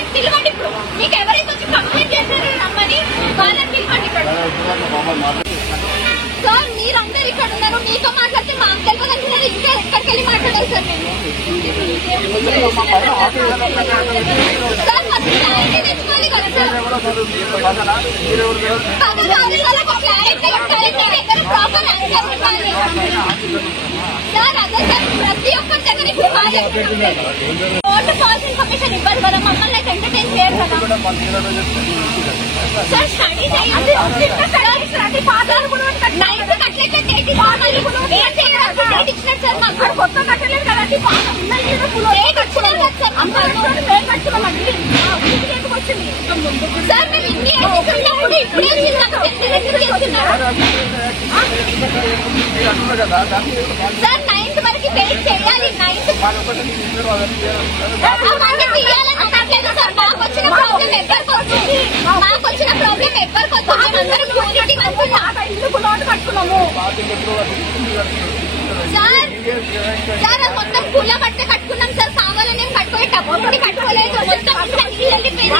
వాళ్ళని పిలవండి. ఇప్పుడు మీకు ఎవరైతే వచ్చి కంప్లైంట్ చేశారో రమ్మని వాళ్ళని పిలవండి. సార్ మీరందరూ ఇక్కడ ఉన్నారు, మీతో మాట్లాడితే మాకు తెలియదంటున్నారు. ఇంకా ఎక్కడికి వెళ్ళి మాట్లాడాలి సార్ మేము? సార్ ఫస్ట్ క్లారిటీ తెచ్చుకోవాలి కదా సార్. ప్రాపర్ ఆన్సర్ ఇవ్వాలి సార్. అదే సార్ ప్రతి ఒక్కరి దగ్గర ఇప్పుడు ఓటు ఫాల్స్ ఇన్ఫర్మేషన్ ఇవ్వరు కదా, మమ్మల్ని అయితే ఎంటర్టైన్ చేయరు కదా సార్. స్టడీ చేయండి. నైన్త్ కట్టలేక డేట్ ఇచ్చినట్టు సార్. మాకు కొత్త కట్టలేదు కదండి, సార్ మేము ఇన్ని ఉన్నప్పుడు ఇప్పుడే సార్ 9th వరకు వెయిట్ చేయాలి. 9th తీయాలని అనట్లేదు సార్. మాకు వచ్చిన ప్రాబ్లం ఎవరికి వచ్చింది? మాకు వచ్చిన ప్రాబ్లం ఎవరికి వచ్చింది? అందరూ యూనిటీ కట్టుకున్నాము సార్. సార్ మొత్తం పూల బట్ట కట్టుకున్నాం సార్. కావాలని కట్టుకునే డబ్బు కట్టుకోలేదు. మొత్తం వెళ్ళిపోయింది.